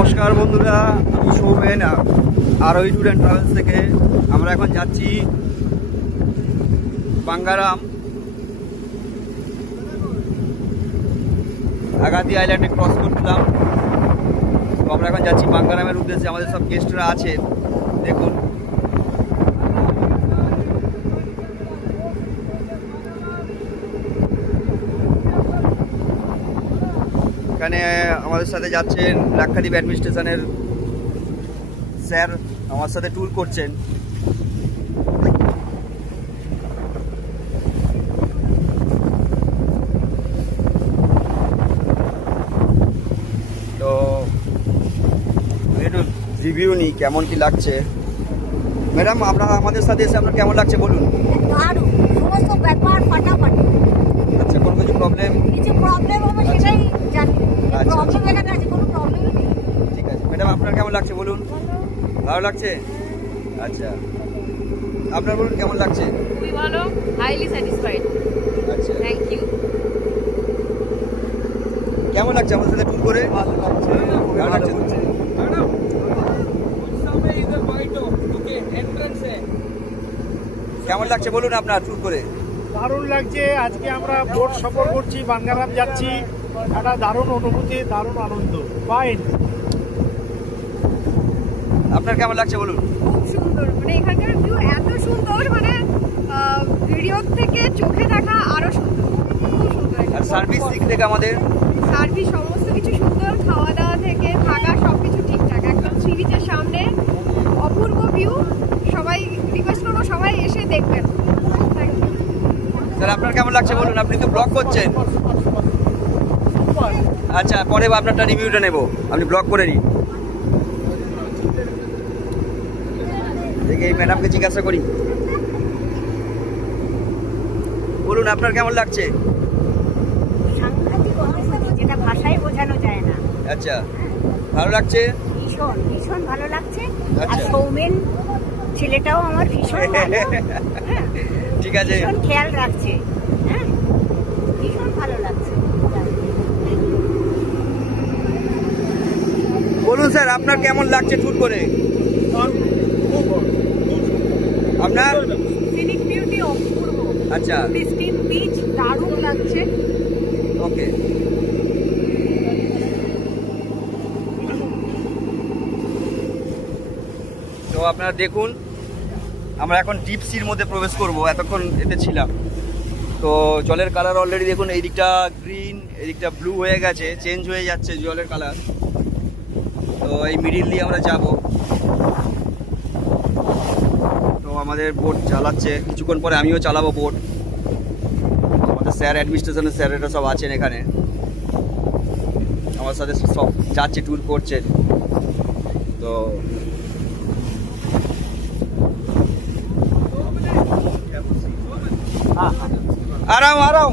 নমস্কার বন্ধুরা, আমি সৌমেন আরোহী ট্যুর অ্যান্ড ট্রাভেলস থেকে। আমরা এখন যাচ্ছি বাঙ্গারাম। আগাতি আইল্যান্ডে ক্রস করছিলাম, তো আমরা এখন যাচ্ছি বাঙ্গারামের উদ্দেশ্যে। আমাদের সব গেস্টরা আছে, দেখুন। এখানে আমাদের সাথে যাচ্ছেন লাক্ষাদ্বীপ অ্যাডমিনিস্ট্রেশনের স্যার, আমার সাথে ট্যুর করছেন। তো একটু রিভিউ নিই কেমন কি লাগছে। ম্যাডাম, আপনারা আমাদের সাথে এসে আপনার কেমন লাগছে বলুন। দারুণ, সমস্ত ব্যাপার ফাটাফাটি। আচ্ছা, কোনো কিছু প্রবলেম? কিছু প্রবলেম হবে সেটাই জানি। আচ্ছা। প্রবলেম এখানে আছে, কোনো প্রবলেমই নেই। ঠিক আছে ম্যাডাম, আপনার কেমন লাগছে বলুন। ভালো লাগছে? আচ্ছা, আপনার বলুন কেমন লাগছে। খুবই ভালো, হাইলি স্যাটিসফাইড। আচ্ছা, থ্যাংক ইউ। কেমন লাগছে আমাদের সাথে ট্যুর করে? ভালো লাগছে, ভালো লাগছে। কেমন লাগছে বলুন আপনার ট্যুর করে? দারুণ লাগছে। আজকে আমরা বোট সফর করছি, বাঙ্গারাম যাচ্ছি। একটা দারুণ অনুভূতি, দারুণ আনন্দ। ফাইন। আপনার কেমন লাগছে বলুন। খুব সুন্দর, মানে এখানকার ভিউ এত সুন্দর, মানে ভিডিও থেকে চোখে দেখা আরো সুন্দর, খুব সুন্দর। আর সার্ভিস দিক থেকে আমাদের সার্ভিস সমস্ত কিছু সুন্দর, খাওয়া দাওয়া থেকে থাকা সবকিছু ঠিকঠাক। একদম সি বিচের সামনে অপূর্ব ভিউ। সবাই রিকোয়েস্ট করবো সবাই এসে দেখবেন। Thank you. স্যার, আপনার কেমন লাগছে বলুন। আপনি তো ব্লগ করছেন। আচ্ছা, পরে আপনারটা রিভিউটা নেব, আপনি ব্লগ করে নিন। দেখি এই ম্যাডামকে জিজ্ঞাসা করি, বলুন আপনার কেমন লাগছে। সাংঘাতিক অনুভূতি, যেটা ভাষায় বোঝানো যায় না। আচ্ছা, ভালো লাগছে। ভীষণ ভীষণ ভালো লাগছে। আর আচ্ছা। সৌমেন ছেলেটাও আমার ভীষণ ভালো। হ্যাঁ, ঠিক আছে, ভীষণ খেয়াল রাখছে। হ্যাঁ, ভীষণ ভালো লাগছে। বলুন স্যার আপনার কেমন লাগছে ট্যুর করে। আপনার? সিনিক বিউটি অপূর্ব। আচ্ছা, প্রিস্টিন বিচ দারুণ লাগছে। ওকে। তো আপনারা দেখুন, আমরা এখন ডিপ সির মধ্যে প্রবেশ করব। এতক্ষণ এতে ছিলাম, তো জলের কালার অলরেডি দেখুন, এই দিকটা গ্রিন, এই দিকটা ব্লু হয়ে গেছে, চেঞ্জ হয়ে যাচ্ছে জলের কালার। তো এই মিডিল দিয়ে আমরা যাব। তো আমাদের বোট চালাচ্ছে, কিছুক্ষণ পরে আমিও চালাবো বোট। আমাদের স্যার, অ্যাডমিনিস্ট্রেশনের স্যারেরা সব আছেন এখানে, আমার সাথে সব যাচ্ছে, ট্যুর করছেন। তো আরাম আরাম।